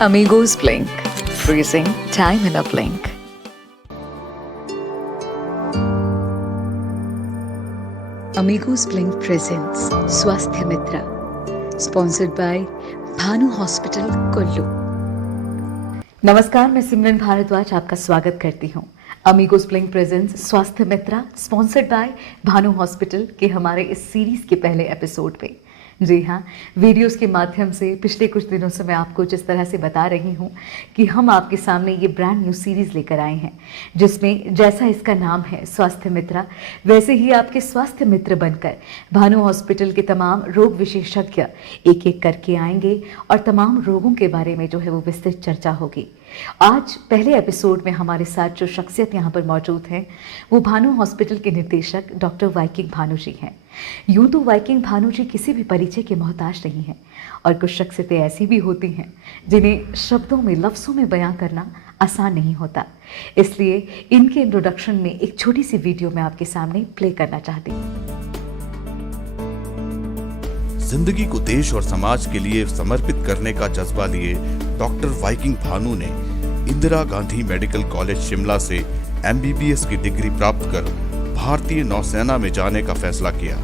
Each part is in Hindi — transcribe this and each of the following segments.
Amigos Blink, freezing time in a blink. Amigos Blink presents Swasthya Mitra, sponsored by Bhanu hospital Kullu. नमस्कार, मैं सिमरन भारद्वाज आपका स्वागत करती हूँ। अमीगोस ब्लिंक प्रेजेंट्स स्वास्थ्य मित्रा स्पॉन्सर्ड बाय भानु हॉस्पिटल के हमारे इस सीरीज के पहले एपिसोड पे। जी हाँ, वीडियोस के माध्यम से पिछले कुछ दिनों से मैं आपको जिस तरह से बता रही हूँ कि हम आपके सामने ये ब्रांड न्यू सीरीज लेकर आए हैं, जिसमें जैसा इसका नाम है स्वास्थ्य मित्रा, वैसे ही आपके स्वास्थ्य मित्र बनकर भानु हॉस्पिटल के तमाम रोग विशेषज्ञ एक एक करके आएंगे और तमाम रोगों के बारे में जो है वो विस्तृत चर्चा होगी। आज पहले एपिसोड में हमारे साथ जो शख्सियत यहाँ पर मौजूद हैं वो भानु हॉस्पिटल के निर्देशक डॉक्टर वाइकिंग भानु जी हैं। यूं तो वाइकिंग भानु जी किसी भी परिचय के मोहताज नहीं हैं, और कुछ शख्सियतें ऐसी भी होती हैं जिन्हें शब्दों में लफ्ज़ों में बयां करना आसान नहीं होता। इसलिए इनके इंट्रोडक्शन में एक छोटी सी वीडियो मैं आपके सामने प्ले करना चाहती हूँ। जिंदगी को देश और समाज के लिए समर्पित करने का जज्बा लिए डॉक्टर वाइकिंग भानु ने इंदिरा गांधी मेडिकल कॉलेज शिमला से MBBS की डिग्री प्राप्त कर भारतीय नौसेना में जाने का फैसला किया।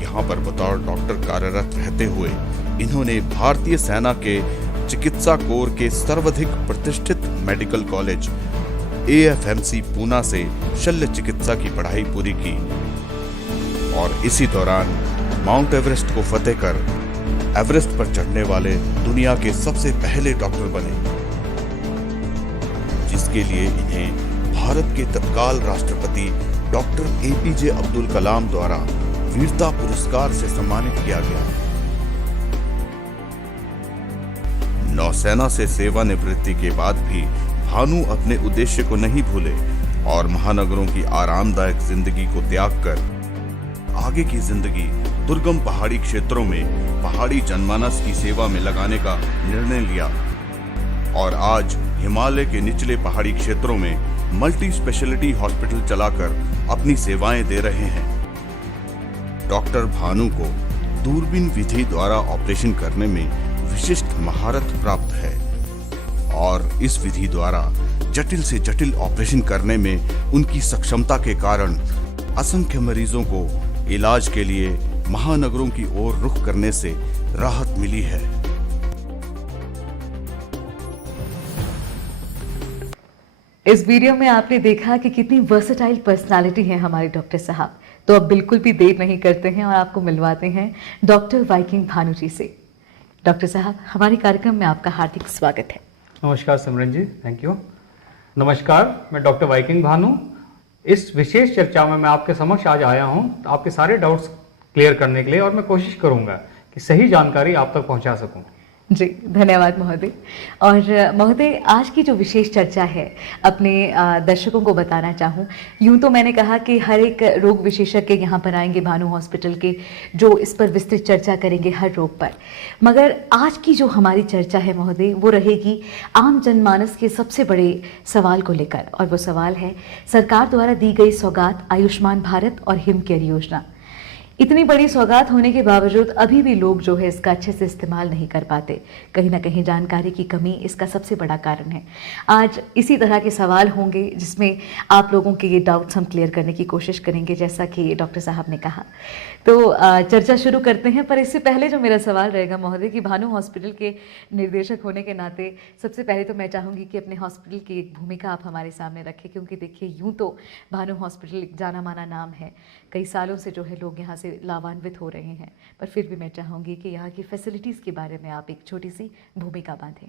यहाँ पर बतौर डॉक्टर कार्यरत रहते हुए इन्होंने भारतीय सेना के चिकित्सा कोर के सर्वाधिक प्रतिष्ठित मेडिकल कॉलेज AFMC पूना से शल्य चिकित्सा की पढ़ाई पूरी की और इसी दौरान माउंट एवरेस्ट को फतेह कर एवरेस्ट पर चढ़ने वाले दुनिया के सबसे पहले डॉक्टर बने, जिसके लिए इन्हें भारत के तत्काल राष्ट्रपति डॉक्टर APJ अब्दुल कलाम द्वारा वीरता पुरस्कार से सम्मानित किया गया। नौसेना से सेवानिवृत्ति के बाद भी भानु अपने उद्देश्य को नहीं भूले और महानगरों की आरामदायक जिंदगी को त्याग कर आगे की जिंदगी दुर्गम पहाड़ी क्षेत्रों में पहाड़ी जनमानस की सेवा में लगाने का निर्णय लिया और आज हिमालय के निचले पहाड़ी क्षेत्रों में मल्टी स्पेशलिटी हॉस्पिटल चलाकर अपनी सेवाएं दे रहे हैं। डॉक्टर भानु को दूरबीन विधि द्वारा ऑपरेशन करने में विशिष्ट महारत प्राप्त है और इस विधि द्वारा जटिल से जटिल ऑपरेशन करने में उनकी सक्षमता के कारण असंख्य मरीजों को इलाज के लिए महानगरों की ओर रुख करने से राहत मिली है। इस वीडियो में आपने देखा कि कितनी वर्सेटाइल पर्सनालिटी है हमारे डॉक्टर साहब। तो अब बिल्कुल भी देर नहीं करते हैं और आपको मिलवाते हैं डॉक्टर वाइकिंग भानु जी से। डॉक्टर साहब, हमारे कार्यक्रम में आपका हार्दिक स्वागत है। नमस्कार सिमरन जी, थैंक यू। नमस्कार, मैं डॉक्टर वाइकिंग भानु। इस विशेष चर्चा में मैं आपके समक्ष आज आया हूं आपके सारे डाउट्स क्लियर करने के लिए, और मैं कोशिश करूंगा कि सही जानकारी आप तक पहुंचा सकूं। जी, धन्यवाद महोदय। और महोदय, आज की जो विशेष चर्चा है अपने दर्शकों को बताना चाहूँ, यूं तो मैंने कहा कि हर एक रोग विशेषज्ञ यहाँ पर आएंगे भानु हॉस्पिटल के, जो इस पर विस्तृत चर्चा करेंगे हर रोग पर, मगर आज की जो हमारी चर्चा है महोदय वो रहेगी आम जनमानस के सबसे बड़े सवाल को लेकर, और वो सवाल है सरकार द्वारा दी गई सौगात आयुष्मान भारत और हिम केयर योजना। इतनी बड़ी सौगात होने के बावजूद अभी भी लोग जो है इसका अच्छे से इस्तेमाल नहीं कर पाते। कहीं ना कहीं जानकारी की कमी इसका सबसे बड़ा कारण है। आज इसी तरह के सवाल होंगे जिसमें आप लोगों के ये डाउट्स हम क्लियर करने की कोशिश करेंगे, जैसा कि डॉक्टर साहब ने कहा। तो चर्चा शुरू करते हैं, पर इससे पहले जो मेरा सवाल रहेगा महोदय कि भानु हॉस्पिटल के निर्देशक होने के नाते सबसे पहले तो मैं चाहूँगी कि अपने हॉस्पिटल की एक भूमिका आप हमारे सामने रखें, क्योंकि देखिए यूँ तो भानु हॉस्पिटल एक जाना माना नाम है, कई सालों से जो है लोग यहाँ से लाभान्वित हो रहे हैं, पर फिर भी मैं चाहूँगी कि यहाँ की फैसिलिटीज़ के बारे में आप एक छोटी सी भूमिका बांधें।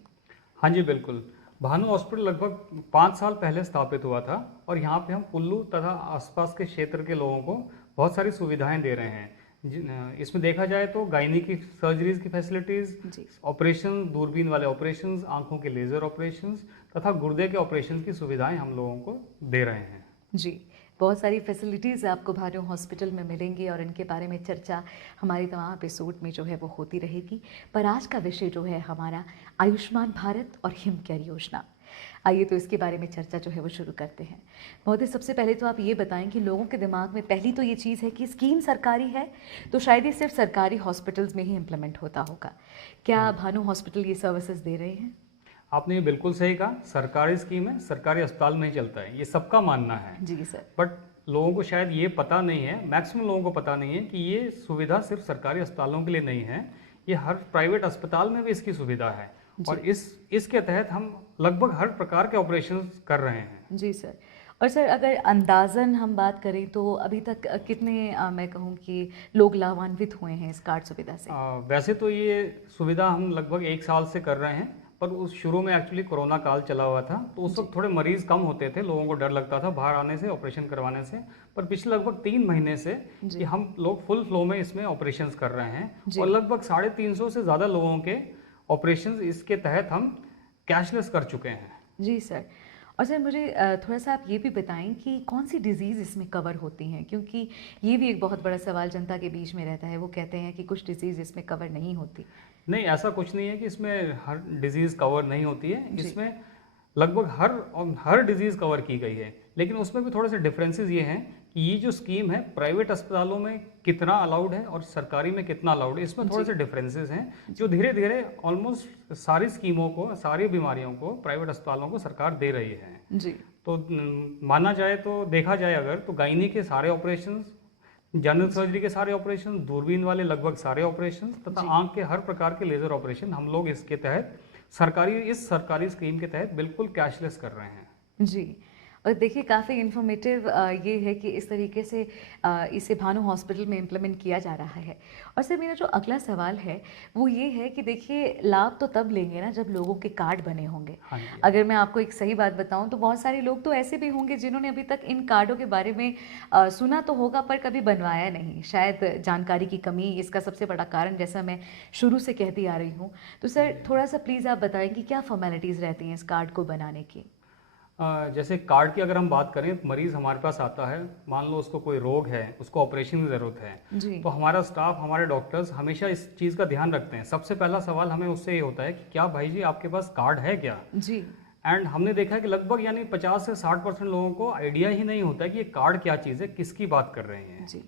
हाँ जी, बिल्कुल। भानु हॉस्पिटल लगभग 5 साल पहले स्थापित हुआ था और यहाँ पे हम कुल्लू तथा आसपास के क्षेत्र के लोगों को बहुत सारी सुविधाएं दे रहे हैं। इसमें देखा जाए तो गायनी की सर्जरीज की फैसिलिटीज़, ऑपरेशन, दूरबीन वाले ऑपरेशंस, आंखों के लेज़र ऑपरेशंस तथा गुर्दे के ऑपरेशन की सुविधाएं हम लोगों को दे रहे हैं। जी, बहुत सारी फैसिलिटीज़ आपको भानु हॉस्पिटल में मिलेंगी और इनके बारे में चर्चा हमारी तमाम एपिसोड में जो है वो होती रहेगी। पर आज का विषय जो है हमारा आयुष्मान भारत और हिम केयर योजना। आइए तो इसके बारे में चर्चा जो है वो शुरू करते हैं। महोदय, सबसे पहले तो आप ये बताएं कि लोगों के दिमाग में पहली तो ये चीज़ है कि स्कीम सरकारी है तो शायद ये सिर्फ सरकारी हॉस्पिटल्स में ही इम्प्लीमेंट होता होगा। क्या भानु हॉस्पिटल ये सर्विसेज दे रहे हैं? आपने ये बिल्कुल सही कहा, सरकारी स्कीम है, सरकारी अस्पताल में ही चलता है, ये सबका मानना है। जी सर। बट लोगों को शायद ये पता नहीं है, मैक्सिमम लोगों को पता नहीं है कि ये सुविधा सिर्फ सरकारी अस्पतालों के लिए नहीं है, ये हर प्राइवेट अस्पताल में भी इसकी सुविधा है। और इसके तहत हम लगभग हर प्रकार के ऑपरेशन कर रहे हैं। जी सर। और सर, अगर अंदाजन हम बात करें तो अभी तक कितने मैं कहूँ कि लोग लाभान्वित हुए हैं इस कार्ड सुविधा से? वैसे तो ये सुविधा हम लगभग 1 साल से कर रहे हैं, पर उस शुरू में एक्चुअली कोरोना काल चला हुआ था, तो उस वक्त थोड़े मरीज कम होते थे, लोगों को डर लगता था बाहर आने से, ऑपरेशन करवाने से। पर पिछले लगभग 3 महीने से कि हम लोग फुल फ्लो में इसमें ऑपरेशंस कर रहे हैं और लगभग 350 से ज़्यादा लोगों के ऑपरेशंस इसके तहत हम कैशलेस कर चुके हैं। जी सर। और सर, मुझे थोड़ा सा आप ये भी बताएं कि कौन सी डिजीज़ इसमें कवर होती हैं, क्योंकि ये भी एक बहुत बड़ा सवाल जनता के बीच में रहता है। वो कहते हैं कि कुछ डिजीज़ इसमें कवर नहीं होती। नहीं, ऐसा कुछ नहीं है कि इसमें हर डिजीज़ कवर नहीं होती है, इसमें लगभग हर डिजीज़ कवर की गई है। लेकिन उसमें भी थोड़े से डिफरेंसेस ये हैं कि ये जो स्कीम है प्राइवेट अस्पतालों में कितना अलाउड है और सरकारी में कितना अलाउड है, इसमें थोड़े से डिफरेंसेस हैं जो धीरे धीरे ऑलमोस्ट सारी स्कीमों को, सारी बीमारियों को प्राइवेट अस्पतालों को सरकार दे रही है। जी। तो माना जाए तो, देखा जाए अगर, तो गायनी के सारे ऑपरेशन, जनरल सर्जरी के सारे ऑपरेशन, दूरबीन वाले लगभग सारे ऑपरेशन तथा आंख के हर प्रकार के लेजर ऑपरेशन हम लोग इसके तहत इस सरकारी स्कीम के तहत बिल्कुल कैशलेस कर रहे हैं। जी। और देखिए, काफ़ी इन्फॉर्मेटिव ये है कि इस तरीके से इसे भानु हॉस्पिटल में इम्प्लीमेंट किया जा रहा है। और सर, मेरा जो अगला सवाल है वो ये है कि देखिए, लाभ तो तब लेंगे ना जब लोगों के कार्ड बने होंगे। अगर मैं आपको एक सही बात बताऊं तो बहुत सारे लोग तो ऐसे भी होंगे जिन्होंने अभी तक इन कार्डों के बारे में सुना तो होगा पर कभी बनवाया नहीं। शायद जानकारी की कमी इसका सबसे बड़ा कारण, जैसा मैं शुरू से कहती आ रही हूँ। तो सर, थोड़ा सा प्लीज़ आप बताएं कि क्या फॉर्मेलिटीज़ रहती हैं इस कार्ड को बनाने की? जैसे कार्ड की अगर हम बात करें, मरीज़ हमारे पास आता है, मान लो उसको कोई रोग है, उसको ऑपरेशन की ज़रूरत है, तो हमारा स्टाफ, हमारे डॉक्टर्स हमेशा इस चीज़ का ध्यान रखते हैं। सबसे पहला सवाल हमें उससे ये होता है कि क्या भाई जी आपके पास कार्ड है क्या? जी। एंड हमने देखा है कि लगभग यानी 50 से 60% लोगों को आइडिया ही नहीं होता है कि ये कार्ड क्या चीज़ है, किसकी बात कर रहे हैं। जी।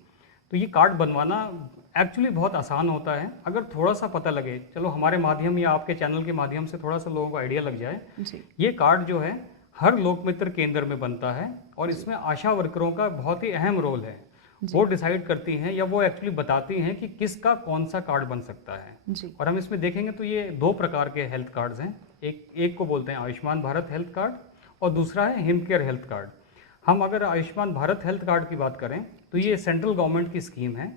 तो ये कार्ड बनवाना एक्चुअली बहुत आसान होता है अगर थोड़ा सा पता लगे। चलो हमारे माध्यम या आपके चैनल के माध्यम से थोड़ा सा लोगों को आइडिया लग जाए। ये कार्ड जो है हर लोकमित्र केंद्र में बनता है और इसमें आशा वर्करों का बहुत ही अहम रोल है। वो डिसाइड करती हैं या वो एक्चुअली बताती हैं कि किसका कौन सा कार्ड बन सकता है। और हम इसमें देखेंगे तो ये 2 प्रकार के हेल्थ कार्ड्स हैं। एक को बोलते हैं आयुष्मान भारत हेल्थ कार्ड और दूसरा है हिमकेयर हेल्थ कार्ड। हम अगर आयुष्मान भारत हेल्थ कार्ड की बात करें तो ये सेंट्रल गवर्नमेंट की स्कीम है।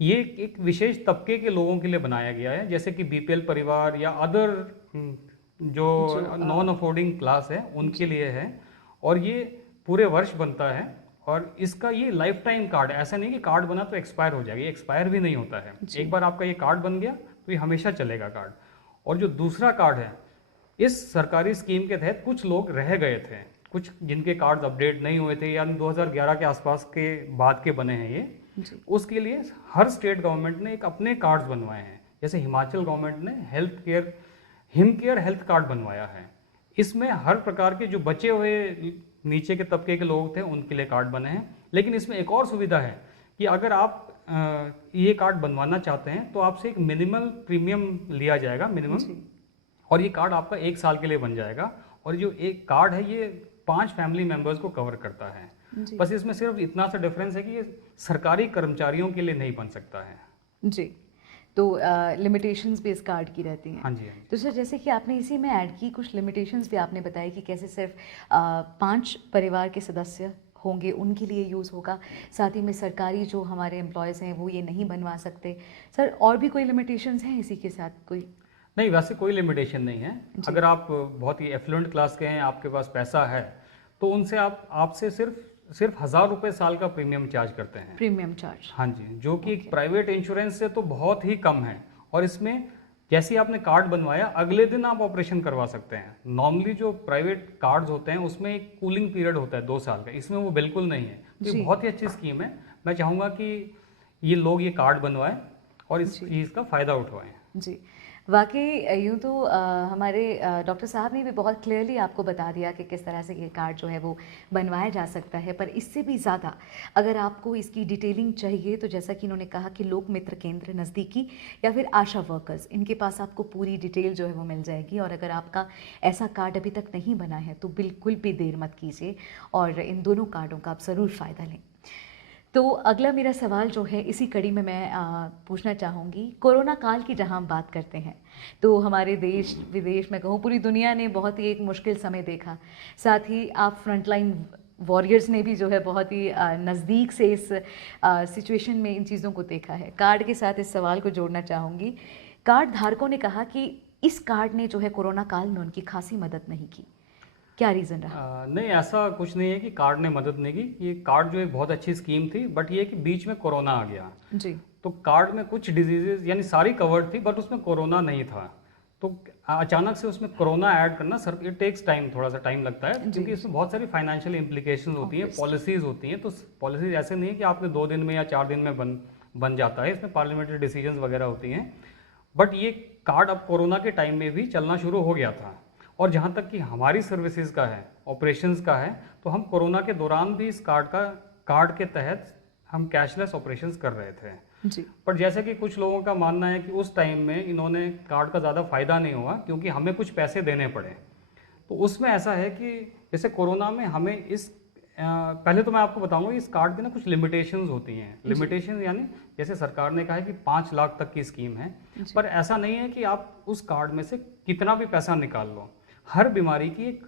ये एक विशेष तबके के लोगों के लिए बनाया गया है, जैसे कि बीपीएल परिवार या अदर जो नॉन अफोर्डिंग क्लास है उनके लिए है। और ये पूरे वर्ष बनता है और इसका ये लाइफ टाइम कार्ड है। ऐसा नहीं कि कार्ड बना तो एक्सपायर हो जाएगा, ये एक्सपायर भी नहीं होता है। एक बार आपका ये कार्ड बन गया तो ये हमेशा चलेगा कार्ड। और जो दूसरा कार्ड है, इस सरकारी स्कीम के तहत कुछ लोग रह गए थे, कुछ जिनके कार्ड अपडेट नहीं हुए थे, यानी 2011 के आसपास के बाद के बने हैं ये। उसके लिए हर स्टेट गवर्नमेंट ने एक अपने कार्ड्स बनवाए हैं। जैसे हिमाचल गवर्नमेंट ने हिमकेयर हेल्थ कार्ड बनवाया है। इसमें हर प्रकार के जो बचे हुए नीचे के तबके के लोग थे उनके लिए कार्ड बने हैं। लेकिन इसमें एक और सुविधा है कि अगर आप ये कार्ड बनवाना चाहते हैं तो आपसे एक मिनिमल प्रीमियम लिया जाएगा, मिनिमम, और ये कार्ड आपका 1 साल के लिए बन जाएगा। और जो एक कार्ड है ये 5 फैमिली मेंबर्स को कवर करता है। बस इसमें सिर्फ इतना सा डिफरेंस है कि ये सरकारी कर्मचारियों के लिए नहीं बन सकता है। जी। तो लिमिटेशंस भी इस कार्ड की रहती हैं। हाँ जी। तो सर, जैसे कि आपने इसी में ऐड की कुछ लिमिटेशंस भी आपने बताई कि कैसे सिर्फ 5 परिवार के सदस्य होंगे उनके लिए यूज़ होगा, साथ ही में सरकारी जो हमारे एम्प्लॉयज़ हैं वो ये नहीं बनवा सकते। सर, और भी कोई लिमिटेशंस हैं इसी के साथ कोई? नहीं, वैसे कोई लिमिटेशन नहीं है। अगर आप बहुत ही एफ्लुएंट क्लास के हैं, आपके पास पैसा है, तो उनसे आपसे सिर्फ 1000 रुपये साल का प्रीमियम चार्ज करते हैं। Premium charge? हाँ जी, जो कि प्राइवेट इंश्योरेंस से तो बहुत ही कम है। और इसमें जैसे आपने कार्ड बनवाया अगले दिन आप ऑपरेशन करवा सकते हैं। नॉर्मली जो प्राइवेट कार्ड्स होते हैं उसमें एक कूलिंग पीरियड होता है 2 साल का, इसमें वो बिल्कुल नहीं है। तो ये बहुत ही अच्छी स्कीम है। मैं चाहूँगा कि ये लोग ये कार्ड बनवाएं और इस चीज़ का फ़ायदा उठवाएं। जी। वाकई यूँ तो हमारे डॉक्टर साहब ने भी बहुत क्लियरली आपको बता दिया कि किस तरह से ये कार्ड जो है वो बनवाया जा सकता है, पर इससे भी ज़्यादा अगर आपको इसकी डिटेलिंग चाहिए तो जैसा कि इन्होंने कहा कि लोक मित्र केंद्र नज़दीकी या फिर आशा वर्कर्स, इनके पास आपको पूरी डिटेल जो है वो मिल जाएगी। और अगर आपका ऐसा कार्ड अभी तक नहीं बना है तो बिल्कुल भी देर मत कीजिए और इन दोनों कार्डों का आप ज़रूर फ़ायदा लें। तो अगला मेरा सवाल जो है इसी कड़ी में मैं पूछना चाहूँगी, कोरोना काल की जहाँ हम बात करते हैं तो हमारे देश विदेश में कहूँ पूरी दुनिया ने बहुत ही एक मुश्किल समय देखा, साथ ही आप फ्रंटलाइन वॉरियर्स ने भी जो है बहुत ही नज़दीक से इस सिचुएशन में इन चीज़ों को देखा है। कार्ड के साथ इस सवाल को जोड़ना चाहूँगी, कार्ड धारकों ने कहा कि इस कार्ड ने जो है कोरोना काल में उनकी खासी मदद नहीं की, क्या रीज़न रहा? नहीं, ऐसा कुछ नहीं है कि कार्ड ने मदद नहीं की। ये कार्ड जो एक बहुत अच्छी स्कीम थी, बट ये कि बीच में कोरोना आ गया जी। तो कार्ड में कुछ डिजीजेज यानी सारी कवर्ड थी बट उसमें कोरोना नहीं था, तो अचानक से उसमें कोरोना ऐड करना सर इट टेक्स टाइम, थोड़ा सा टाइम लगता है क्योंकि इसमें बहुत सारी फाइनेंशियल इम्प्लीकेशन होती हैं, पॉलिसीज होती हैं। तो पॉलिसीज ऐसे नहीं है कि आपने 2 दिन में या 4 दिन में बन जाता है, इसमें पार्लियामेंट्री डिसीजंस वगैरह होती हैं। बट ये कार्ड अब कोरोना के टाइम में भी चलना शुरू हो गया था। और जहाँ तक कि हमारी सर्विसेज का है, ऑपरेशंस का है, तो हम कोरोना के दौरान भी इस कार्ड के तहत हम कैशलेस ऑपरेशंस कर रहे थे जी। पर जैसे कि कुछ लोगों का मानना है कि उस टाइम में इन्होंने कार्ड का ज़्यादा फ़ायदा नहीं हुआ क्योंकि हमें कुछ पैसे देने पड़े। तो उसमें ऐसा है कि जैसे कोरोना में हमें पहले तो मैं आपको बताऊंगा इस कार्ड की ना कुछ लिमिटेशंस होती हैं। लिमिटेशन यानी जैसे सरकार ने कहा है कि 5 लाख तक की स्कीम है, पर ऐसा नहीं है कि आप उस कार्ड में से कितना भी पैसा निकाल लो। हर बीमारी की एक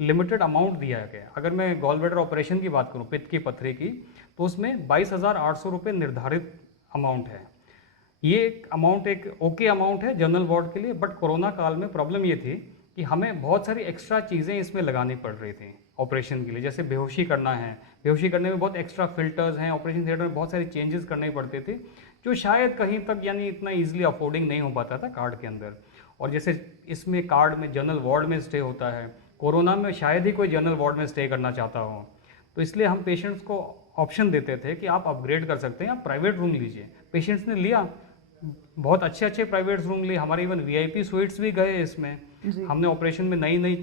लिमिटेड अमाउंट दिया गया। अगर मैं गॉल ब्लैडर ऑपरेशन की बात करूं, पित्त की पथरी की, तो उसमें 22,800 रुपये निर्धारित अमाउंट है। ये एक अमाउंट एक ओके अमाउंट है जनरल वार्ड के लिए। बट कोरोना काल में प्रॉब्लम ये थी कि हमें बहुत सारी एक्स्ट्रा चीज़ें इसमें लगानी पड़ रही थी ऑपरेशन के लिए। जैसे बेहोशी करना है, बेहोशी करने में बहुत एक्स्ट्रा फिल्टर्स हैं, ऑपरेशन थिएटर में बहुत सारी चेंजेस करने पड़ते थे जो शायद कहीं तक यानी इतना ईजिली अफोर्डिंग नहीं हो पाता था कार्ड के अंदर। और जैसे इसमें कार्ड में जनरल वार्ड में स्टे होता है, कोरोना में शायद ही कोई जनरल वार्ड में स्टे करना चाहता हो, तो इसलिए हम पेशेंट्स को ऑप्शन देते थे कि आप अपग्रेड कर सकते हैं, आप प्राइवेट रूम लीजिए। पेशेंट्स ने लिया, बहुत अच्छे प्राइवेट रूम लिए, हमारे इवन वीआईपी स्वीट्स भी गए इसमें। हमने ऑपरेशन में नई नई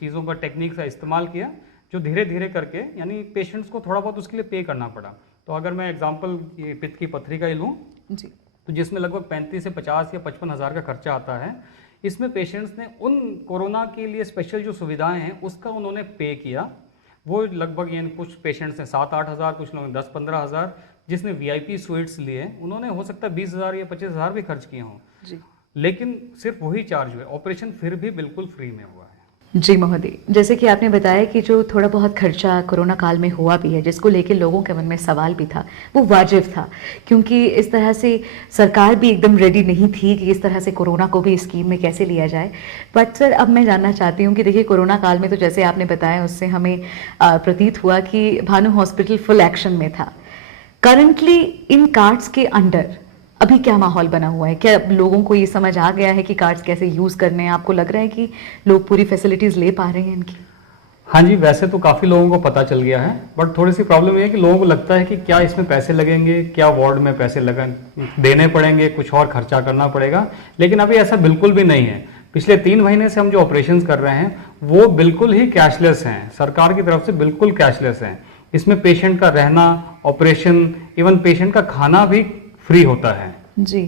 चीज़ों का टेक्निक का इस्तेमाल किया जो धीरे धीरे करके यानी पेशेंट्स को थोड़ा बहुत उसके लिए पे करना पड़ा। तो अगर मैं एग्जांपल ये पित्त की पथरी का ही लूँ तो जिसमें लगभग 35 से 50 या 55 हज़ार का खर्चा आता है, इसमें पेशेंट्स ने उन कोरोना के लिए स्पेशल जो सुविधाएं हैं उसका उन्होंने पे किया। वो लगभग यानी कुछ पेशेंट्स ने 7-8 हज़ार, कुछ लोगों ने 10-15 हज़ार, जिसने वीआईपी स्वीट्स लिए उन्होंने हो सकता है 20 हज़ार या 25 हज़ार भी खर्च किए हों, लेकिन सिर्फ वही चार्ज हुए, ऑपरेशन फिर भी बिल्कुल फ्री में हुआ है। जी महोदय, जैसे कि आपने बताया कि जो थोड़ा बहुत खर्चा कोरोना काल में हुआ भी है, जिसको लेकर लोगों के मन में सवाल भी था, वो वाजिब था क्योंकि इस तरह से सरकार भी एकदम रेडी नहीं थी कि इस तरह से कोरोना को भी स्कीम में कैसे लिया जाए। बट सर अब मैं जानना चाहती हूँ कि देखिए कोरोना काल में तो जैसे आपने बताया उससे हमें प्रतीत हुआ कि भानु हॉस्पिटल फुल एक्शन में था। करंटली इन कार्ड्स के अंडर अभी क्या माहौल बना हुआ है? क्या लोगों को ये समझ आ गया है कि कार्ड्स कैसे यूज़ करने हैं? आपको लग रहा है कि लोग पूरी फैसिलिटीज़ ले पा रहे हैं इनकी? हाँ जी, वैसे तो काफ़ी लोगों को पता चल गया है, बट थोड़ी सी प्रॉब्लम ये है कि लोगों को लगता है कि क्या इसमें पैसे लगेंगे, क्या वार्ड में पैसे देने पड़ेंगे, कुछ और खर्चा करना पड़ेगा। लेकिन अभी ऐसा बिल्कुल भी नहीं है। पिछले 3 महीने से हम जो ऑपरेशन कर रहे हैं वो बिल्कुल ही कैशलेस हैं, सरकार की तरफ से बिल्कुल कैशलेस हैं। इसमें पेशेंट का रहना, ऑपरेशन, इवन पेशेंट का खाना भी फ्री होता है। जी।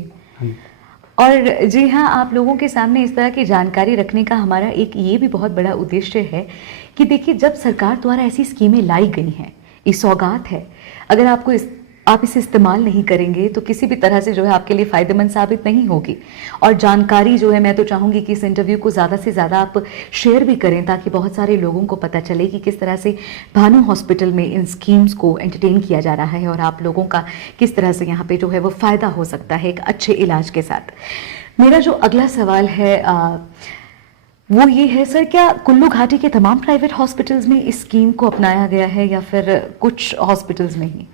और जी हाँ, आप लोगों के सामने इस तरह की जानकारी रखने का हमारा एक ये भी बहुत बड़ा उद्देश्य है कि देखिए जब सरकार द्वारा ऐसी स्कीमें लाई गई हैं, ये सौगात है, अगर आप इसे इस्तेमाल नहीं करेंगे तो किसी भी तरह से जो है आपके लिए फ़ायदेमंद साबित नहीं होगी। और जानकारी जो है मैं तो चाहूँगी कि इस इंटरव्यू को ज़्यादा से ज़्यादा आप शेयर भी करें ताकि बहुत सारे लोगों को पता चले कि किस तरह से भानु हॉस्पिटल में इन स्कीम्स को एंटरटेन किया जा रहा है और आप लोगों का किस तरह से यहाँ पे जो है वो फ़ायदा हो सकता है एक अच्छे इलाज के साथ। मेरा जो अगला सवाल है वो ये है सर, क्या कुल्लू घाटी के तमाम प्राइवेट हॉस्पिटल्स में इस स्कीम को अपनाया गया है या फिर कुछ हॉस्पिटल्स में ही?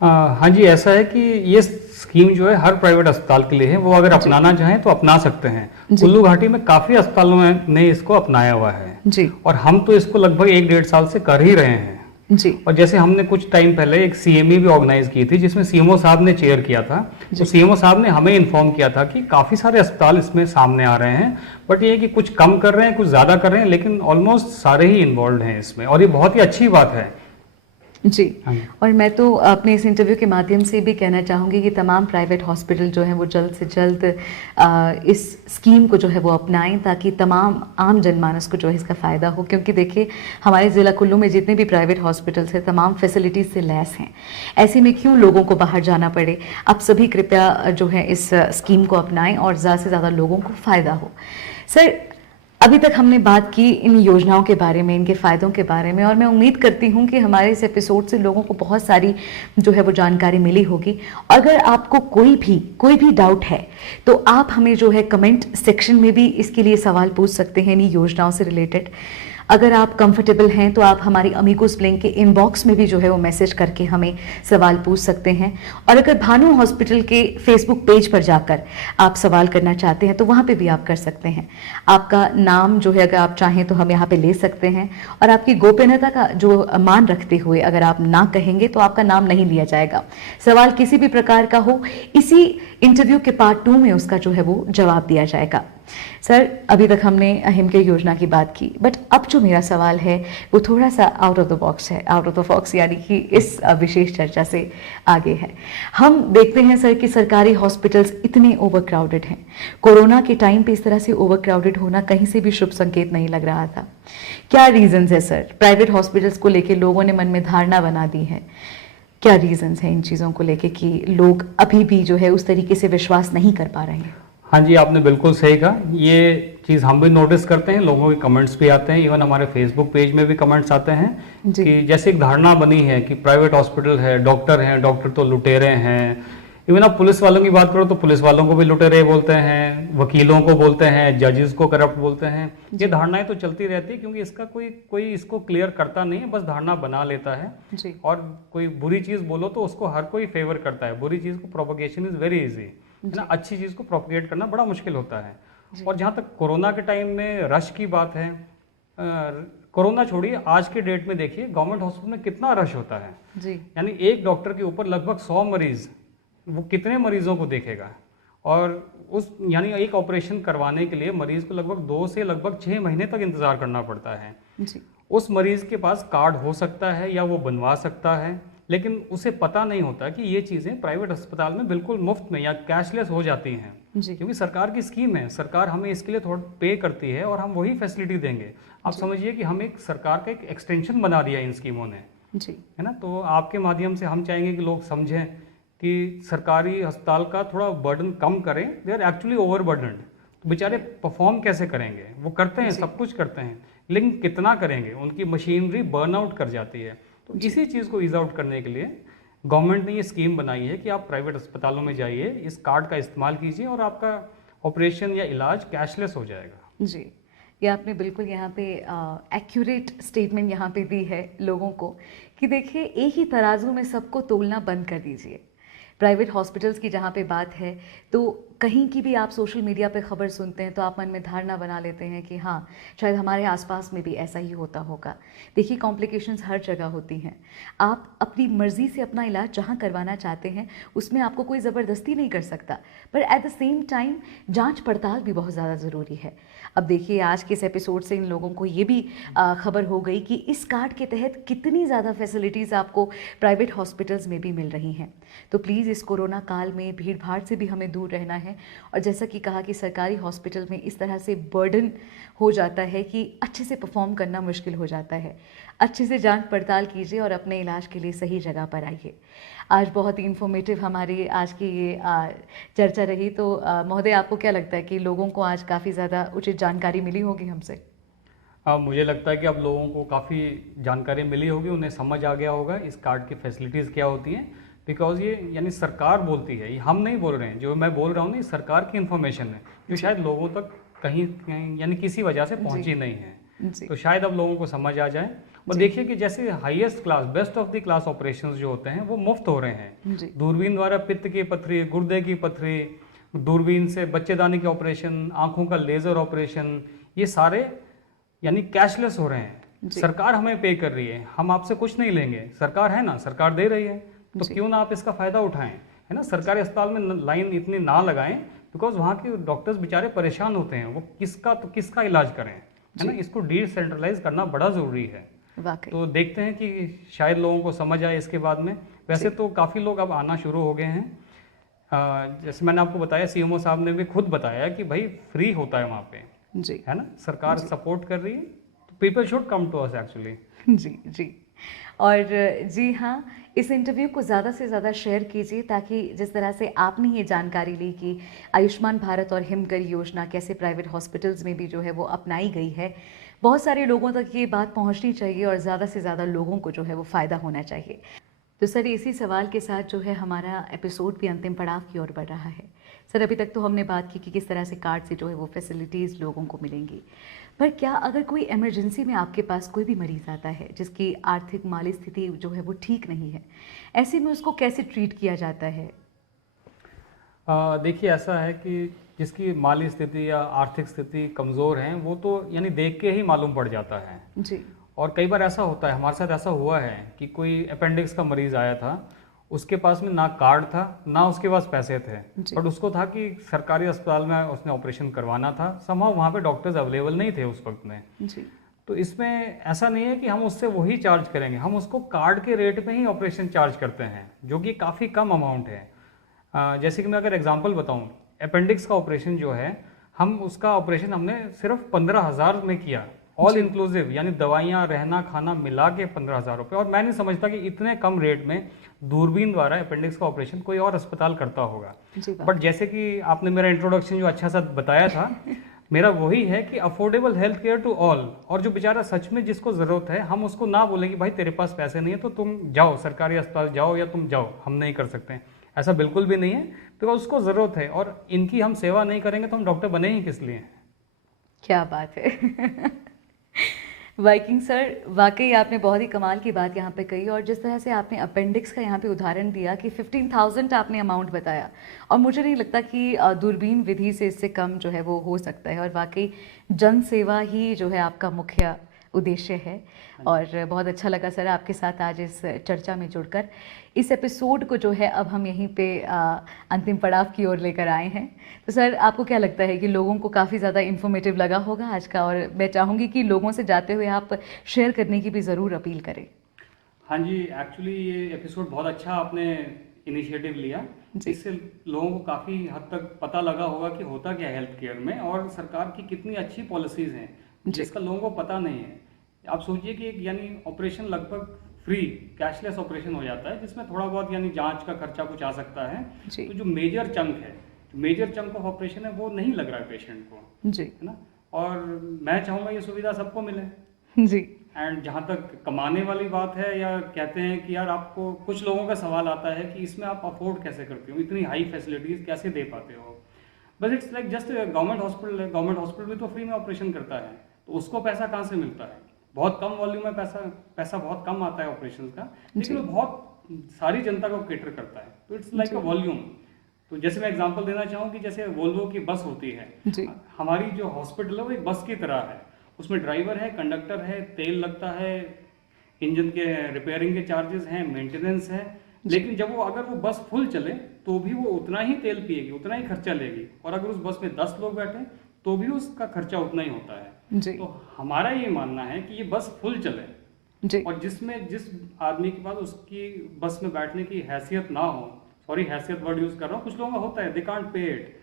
हाँ जी, ऐसा है कि ये स्कीम जो है हर प्राइवेट अस्पताल के लिए है, वो अगर अपनाना चाहें तो अपना सकते हैं। कुल्लू घाटी में काफ़ी अस्पतालों ने इसको अपनाया हुआ है जी। और हम तो इसको लगभग 1-1.5 साल से कर ही रहे हैं। जी। और जैसे हमने कुछ टाइम पहले एक सीएमई भी ऑर्गेनाइज की थी जिसमें सीएमओ साहब ने चेयर किया था। तो सीएमओ साहब ने हमें इन्फॉर्म किया था कि काफ़ी सारे अस्पताल इसमें सामने आ रहे हैं, बट ये है कि कुछ कम कर रहे हैं, कुछ ज़्यादा कर रहे हैं, लेकिन ऑलमोस्ट सारे ही इन्वॉल्व हैं इसमें, और ये बहुत ही अच्छी बात है। जी। हाँ। और मैं तो अपने इस इंटरव्यू के माध्यम से भी कहना चाहूँगी कि तमाम प्राइवेट हॉस्पिटल जो हैं वो जल्द से जल्द इस स्कीम को जो है वो अपनाएं, ताकि तमाम आम जनमानस को जो है इसका फ़ायदा हो। क्योंकि देखिए, हमारे ज़िला कुल्लू में जितने भी प्राइवेट हॉस्पिटल्स हैं तमाम फैसिलिटीज़ से लैस हैं। ऐसे में क्यों लोगों को बाहर जाना पड़े। आप सभी कृपया जो है इस स्कीम को अपनाएं और ज़्यादा से ज़्यादा लोगों को फ़ायदा हो। सर, अभी तक हमने बात की इन योजनाओं के बारे में, इनके फ़ायदों के बारे में, और मैं उम्मीद करती हूं कि हमारे इस एपिसोड से लोगों को बहुत सारी जो है वो जानकारी मिली होगी। अगर आपको कोई भी डाउट है तो आप हमें जो है कमेंट सेक्शन में भी इसके लिए सवाल पूछ सकते हैं इन योजनाओं से रिलेटेड। अगर आप कंफर्टेबल हैं तो आप हमारी अमीगोस ब्लिंक के इनबॉक्स में भी जो है वो मैसेज करके हमें सवाल पूछ सकते हैं। और अगर भानु हॉस्पिटल के फेसबुक पेज पर जाकर आप सवाल करना चाहते हैं तो वहाँ पे भी आप कर सकते हैं। आपका नाम जो है अगर आप चाहें तो हम यहाँ पे ले सकते हैं, और आपकी गोपनीयता का जो मान रखते हुए अगर आप ना कहेंगे तो आपका नाम नहीं लिया जाएगा। सवाल किसी भी प्रकार का हो, इसी इंटरव्यू के पार्ट 2 में उसका जो है वो जवाब दिया जाएगा। सर, अभी तक हमने हिमकेयर योजना की बात की, बट अब जो मेरा सवाल है वो थोड़ा सा आउट ऑफ द बॉक्स है। आउट ऑफ द बॉक्स यानी कि इस विशेष चर्चा से आगे है। हम देखते हैं सर कि सरकारी हॉस्पिटल्स इतने ओवरक्राउडेड हैं। कोरोना के टाइम पे इस तरह से ओवरक्राउडेड होना कहीं से भी शुभ संकेत नहीं लग रहा था। क्या रीजंस है सर? प्राइवेट हॉस्पिटल्स को लेकर लोगों ने मन में धारणा बना दी है। क्या रीजंस हैं इन चीज़ों को लेकर कि लोग अभी भी जो है उस तरीके से विश्वास नहीं कर पा रहे हैं? हाँ जी, आपने बिल्कुल सही कहा। ये चीज़ हम भी नोटिस करते हैं, लोगों के कमेंट्स भी आते हैं, इवन हमारे फेसबुक पेज में भी कमेंट्स आते हैं कि जैसे एक धारणा बनी है कि प्राइवेट हॉस्पिटल है, डॉक्टर तो लुटेरे हैं। इवन आप पुलिस वालों की बात करो तो पुलिस वालों को भी लुटेरे बोलते हैं, वकीलों को बोलते हैं, जजेस को करप्ट बोलते हैं। ये धारणाएं तो चलती रहती है क्योंकि इसका कोई इसको क्लियर करता नहीं है, बस धारणा बना लेता है जी। और कोई बुरी चीज़ बोलो तो उसको हर कोई फेवर करता है। बुरी चीज़ को प्रोपोगेशन इज़ वेरी ईजी है ना, अच्छी चीज़ को प्रोपोगेट करना बड़ा मुश्किल होता है। और जहाँ तक कोरोना के टाइम में रश की बात है, कोरोना छोड़िए, आज के डेट में देखिए गवर्नमेंट हॉस्पिटल में कितना रश होता है जी। यानी एक डॉक्टर के ऊपर लगभग 100 मरीज, वो कितने मरीजों को देखेगा। और उस यानी एक ऑपरेशन करवाने के लिए मरीज को लगभग 2 से लगभग 6 महीने तक इंतज़ार करना पड़ता है जी। उस मरीज के पास कार्ड हो सकता है या वो बनवा सकता है, लेकिन उसे पता नहीं होता कि ये चीज़ें प्राइवेट अस्पताल में बिल्कुल मुफ्त में या कैशलेस हो जाती हैं जी। क्योंकि सरकार की स्कीम है, सरकार हमें इसके लिए थोड़ा पे करती है और हम वही फैसिलिटी देंगे। आप समझिए कि हम एक सरकार का एक एक्सटेंशन बना दिया इन स्कीमों ने, जी। है ना। तो आपके माध्यम से हम चाहेंगे कि लोग समझें कि सरकारी अस्पताल का थोड़ा बर्डन कम करें। They are actually overburdened. तो बेचारे परफॉर्म कैसे करेंगे? वो करते हैं, सब कुछ करते हैं, लेकिन कितना करेंगे? उनकी मशीनरी बर्नआउट कर जाती है। तो इसी चीज़ को ईज आउट करने के लिए गवर्नमेंट ने ये स्कीम बनाई है कि आप प्राइवेट अस्पतालों में जाइए, इस कार्ड का इस्तेमाल कीजिए और आपका ऑपरेशन या इलाज कैशलेस हो जाएगा। जी, ये आपने बिल्कुल यहाँ पे एक्यूरेट स्टेटमेंट यहाँ पे दी है लोगों को कि देखिए, एक ही तराजू में सबको तोलना बंद कर दीजिए। प्राइवेट हॉस्पिटल्स की जहाँ पे बात है तो कहीं की भी आप सोशल मीडिया पे खबर सुनते हैं तो आप मन में धारणा बना लेते हैं कि हाँ, शायद हमारे आसपास में भी ऐसा ही होता होगा। देखिए, कॉम्प्लिकेशंस हर जगह होती हैं। आप अपनी मर्ज़ी से अपना इलाज जहाँ करवाना चाहते हैं उसमें आपको कोई ज़बरदस्ती नहीं कर सकता, पर एट द सेम टाइम जांच पड़ताल भी बहुत ज़्यादा ज़रूरी है। अब देखिए, आज के इस एपिसोड से इन लोगों को ये भी खबर हो गई कि इस कार्ड के तहत कितनी ज़्यादा फैसिलिटीज़ आपको प्राइवेट हॉस्पिटल्स में भी मिल रही हैं। तो प्लीज़ इस कोरोना काल में भीड़ भाड़ से भी हमें दूर रहना है। और जैसा कि कहा कि सरकारी हॉस्पिटल में इस तरह से बर्डन हो जाता है कि अच्छे से परफॉर्म करना मुश्किल हो जाता है। अच्छे से जांच पड़ताल कीजिए और अपने इलाज के लिए सही जगह पर आइए। आज बहुत ही इन्फॉर्मेटिव हमारी आज की ये चर्चा रही। तो महोदय, आपको क्या लगता है कि लोगों को आज काफ़ी ज़्यादा उचित जानकारी मिली होगी हमसे? मुझे लगता है कि अब लोगों को काफ़ी जानकारी मिली होगी, उन्हें समझ आ गया होगा इस कार्ड की फैसिलिटीज़ क्या होती हैं। बिकॉज ये यानी सरकार बोलती है, ये हम नहीं बोल रहे हैं। जो मैं बोल रहा हूँ ना, ये सरकार की इन्फॉर्मेशन है जो शायद लोगों तक कहीं यानी किसी वजह से पहुँची नहीं है। तो शायद अब लोगों को समझ आ जाए। और देखिए कि जैसे highest class, best of the class operations जो होते हैं वो मुफ्त हो रहे हैं। दूरबीन द्वारा पित्त की पथरी, गुर्दे की पथरी, दूरबीन से बच्चेदानी के ऑपरेशन, आंखों का लेज़र ऑपरेशन, ये सारे यानी कैशलेस हो रहे हैं। जी। सरकार हमें पे कर रही है, हम आपसे कुछ नहीं लेंगे, सरकार है ना, सरकार दे रही है, तो जी। क्यों ना आप इसका फायदा उठाएं, है ना। सरकारी अस्पताल में लाइन इतनी ना लगाएं, बिकॉज वहाँ के डॉक्टर्स बेचारे परेशान होते हैं, वो किसका इलाज करें, है ना। जी। इसको डिसेंट्रलाइज करना बड़ा ज़रूरी है। वाकई। तो देखते हैं कि शायद लोगों को समझ आए इसके बाद में। वैसे जी। तो काफ़ी लोग अब आना शुरू हो गए हैं। जैसे मैंने आपको बताया, सीएमओ साहब ने भी खुद बताया कि भाई फ्री होता है वहाँ पे, जी। है ना, सरकार सपोर्ट कर रही है, तो people should come to us actually. जी। जी। और जी हाँ, इस इंटरव्यू को ज़्यादा से ज़्यादा शेयर कीजिए, ताकि जिस तरह से आपने ये जानकारी ली कि आयुष्मान भारत और हिमकर योजना कैसे प्राइवेट हॉस्पिटल्स में भी जो है वो अपनाई गई है, बहुत सारे लोगों तक ये बात पहुंचनी चाहिए और ज़्यादा से ज़्यादा लोगों को जो है वो फ़ायदा होना चाहिए। तो सर, इसी सवाल के साथ जो है हमारा एपिसोड भी अंतिम पड़ाव की ओर बढ़ रहा है। सर, अभी तक तो हमने बात की कि किस तरह से कार्ड से जो है वो फैसिलिटीज़ लोगों को मिलेंगी, पर क्या अगर कोई इमरजेंसी में आपके पास कोई भी मरीज़ आता है जिसकी आर्थिक माली स्थिति जो है वो ठीक नहीं है, ऐसे में उसको कैसे ट्रीट किया जाता है? देखिए, ऐसा है कि जिसकी माली स्थिति या आर्थिक स्थिति कमज़ोर है, वो तो यानी देख के ही मालूम पड़ जाता है। जी। और कई बार ऐसा होता है, हमारे साथ ऐसा हुआ है कि कोई अपेंडिक्स का मरीज़ आया था, उसके पास में ना कार्ड था, ना उसके पास पैसे थे, जी। बट उसको था कि सरकारी अस्पताल में उसने ऑपरेशन करवाना था, समहाउ वहाँ पे डॉक्टर्स अवेलेबल नहीं थे उस वक्त में। जी। तो इसमें ऐसा नहीं है कि हम उससे वही चार्ज करेंगे, हम उसको कार्ड के रेट पे ही ऑपरेशन चार्ज करते हैं, जो कि काफ़ी कम अमाउंट है। जैसे कि मैं अगर एग्जांपल बताऊं, अपेंडिक्स का ऑपरेशन जो है, हम उसका ऑपरेशन हमने सिर्फ 15,000 में किया, ऑल इंक्लूसिव, यानी दवाइयाँ, रहना, खाना मिला के 15,000 रुपये। और मैं नहीं समझता कि इतने कम रेट में दूरबीन द्वारा अपेंडिक्स का ऑपरेशन कोई और अस्पताल करता होगा। बट जैसे कि आपने मेरा इंट्रोडक्शन जो अच्छा सा बताया था, मेरा वही है कि affordable health care to all. और जो बेचारा सच में जिसको ज़रूरत है, हम उसको ना बोलें कि भाई तेरे पास पैसे नहीं है तो तुम जाओ सरकारी अस्पताल जाओ, या तुम जाओ, हम नहीं कर सकते हैं, ऐसा बिल्कुल भी नहीं है, बिकॉज उसको ज़रूरत है। और इनकी हम सेवा नहीं करेंगे तो हम डॉक्टर बने ही किस लिए? क्या बात है। वाइकिंग सर, वाकई आपने बहुत ही कमाल की बात यहाँ पे कही, और जिस तरह से आपने अपेंडिक्स का यहाँ पे उदाहरण दिया कि 15,000 आपने अमाउंट बताया, और मुझे नहीं लगता कि दूरबीन विधि से इससे कम जो है वो हो सकता है। और वाकई जन सेवा ही जो है आपका मुख्य उद्देश्य है। और बहुत अच्छा लगा सर आपके साथ आज इस चर्चा में जुड़कर। इस एपिसोड को जो है अब हम यहीं पे अंतिम पड़ाव की ओर लेकर आए हैं। तो सर, आपको क्या लगता है कि लोगों को काफ़ी ज़्यादा इन्फॉर्मेटिव लगा होगा आज का, और मैं चाहूँगी कि लोगों से जाते हुए आप शेयर करने की भी ज़रूर अपील करें। हाँ जी, एक्चुअली ये एपिसोड बहुत अच्छा आपने इनिशिएटिव लिया, इससे लोगों को काफ़ी हद तक पता लगा होगा कि होता क्या है हेल्थ केयर में, और सरकार की कितनी अच्छी पॉलिसीज़ हैं जिसका लोगों को पता नहीं है। आप सोचिए कि एक यानी ऑपरेशन लगभग फ्री कैशलेस ऑपरेशन हो जाता है, जिसमें थोड़ा बहुत यानी जांच का खर्चा कुछ आ सकता है। तो जो मेजर चंक ऑफ ऑपरेशन है वो नहीं लग रहा है पेशेंट को, जी, है ना। और मैं चाहूँगा ये सुविधा सबको मिले जी। एंड जहाँ तक कमाने वाली बात है, या कहते हैं कि यार आपको, कुछ लोगों का सवाल आता है कि इसमें आप अफोर्ड कैसे करते हो, इतनी हाई फैसिलिटीज़ कैसे दे पाते हो। बस it's like just government hospital है, गवर्नमेंट हॉस्पिटल भी तो फ्री में ऑपरेशन करता है, तो उसको पैसा कहाँ से मिलता है? बहुत कम वॉल्यूम में पैसा बहुत कम आता है ऑपरेशन का, लेकिन वो बहुत सारी जनता को केटर करता है, तो इट्स लाइक अ वॉल्यूम। तो जैसे मैं एग्जांपल देना चाहूँ कि जैसे वोल्वो की बस होती है, हमारी जो हॉस्पिटल है वो एक बस की तरह है, उसमें ड्राइवर है, कंडक्टर है, तेल लगता है, इंजन के रिपेयरिंग के चार्जेस हैं, मेंटेनेंस है, लेकिन जब वो अगर वो बस फुल चले तो भी वो उतना ही तेल पिएगी, उतना ही खर्चा लेगी, और अगर उस बस में 10 लोग बैठे तो भी उसका खर्चा उतना ही होता है। तो हमारा ये मानना है कि ये बस फुल चले, और जिस आदमी के पास उसकी बस में बैठने की हैसियत ना हो, सॉरी हैसियत वर्ड यूज कर रहा हूँ, कुछ लोगों का होता है दे कांट पे इट,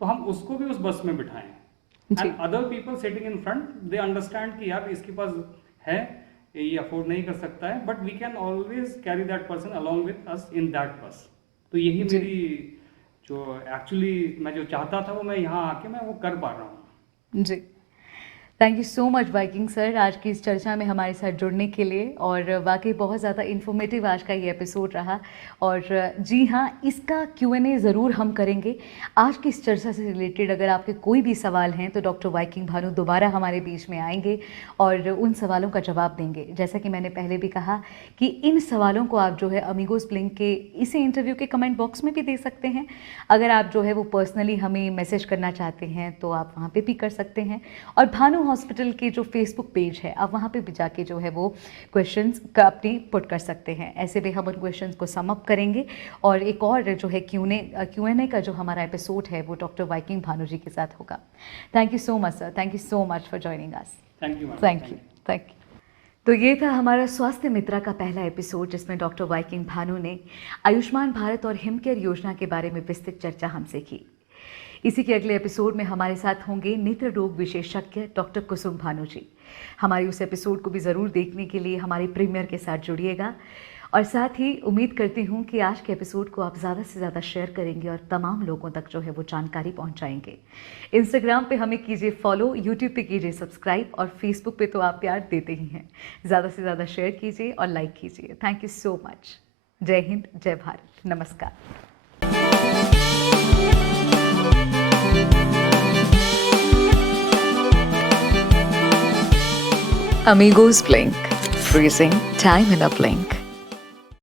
तो हम उसको भी उस बस में बिठाएं, and other people sitting in front they understand कि यार इसके पास है, ये अफोर्ड नहीं कर सकता है, but we can always carry that person along with us in that bus. तो यही मेरी जो एक्चुअली मैं जो चाहता था वो मैं यहाँ आके मैं वो कर पा रहा हूँ। जी, thank you so much Viking sir, आज की इस चर्चा में हमारे साथ जुड़ने के लिए। और वाकई बहुत ज़्यादा इन्फॉर्मेटिव आज का ये एपिसोड रहा। और जी हाँ, इसका Q&A ज़रूर हम करेंगे। आज की इस चर्चा से रिलेटेड अगर आपके कोई भी सवाल हैं तो डॉक्टर वाइकिंग भानु दोबारा हमारे बीच में आएंगे और उन सवालों का जवाब देंगे। जैसा कि मैंने पहले भी कहा कि इन सवालों को आप जो है अमीगोस ब्लिंक के इसी इंटरव्यू के कमेंट बॉक्स में भी दे सकते हैं। अगर आप जो है वो पर्सनली हमें मैसेज करना चाहते हैं तो आप वहाँ पर भी कर सकते हैं। और भानु हॉस्पिटल की जो फेसबुक पेज है, आप वहाँ पे भी जाके जो है वो क्वेश्चंस का अपनी पुट कर सकते हैं। ऐसे में हम उन क्वेश्चंस को सम अप करेंगे और एक और जो है Q&A का जो हमारा एपिसोड है वो डॉक्टर वाइकिंग भानु जी के साथ होगा। Thank you so much sir, thank you so much for joining us. Thank you madam. Thank you. तो ये था हमारा स्वास्थ्य मित्रा का पहला एपिसोड, जिसमें डॉक्टर वाइकिंग भानु ने आयुष्मान भारत और हिमकेयर योजना के बारे में विस्तृत चर्चा हमसे की। इसी के अगले एपिसोड में हमारे साथ होंगे नेत्र रोग विशेषज्ञ डॉक्टर कुसुम भानु जी। हमारी उस एपिसोड को भी ज़रूर देखने के लिए हमारे प्रीमियर के साथ जुड़िएगा और साथ ही उम्मीद करती हूँ कि आज के एपिसोड को आप ज़्यादा से ज़्यादा शेयर करेंगे और तमाम लोगों तक जो है वो जानकारी पहुँचाएंगे। इंस्टाग्राम पे हमें कीजिए फॉलो, यूट्यूब पे कीजिए सब्सक्राइब और फेसबुक पे तो आप प्यार देते ही हैं। ज़्यादा से ज़्यादा शेयर कीजिए और लाइक कीजिए। Thank you so much. जय हिंद, जय भारत, नमस्कार। Amigos Blink, freezing time in a blink.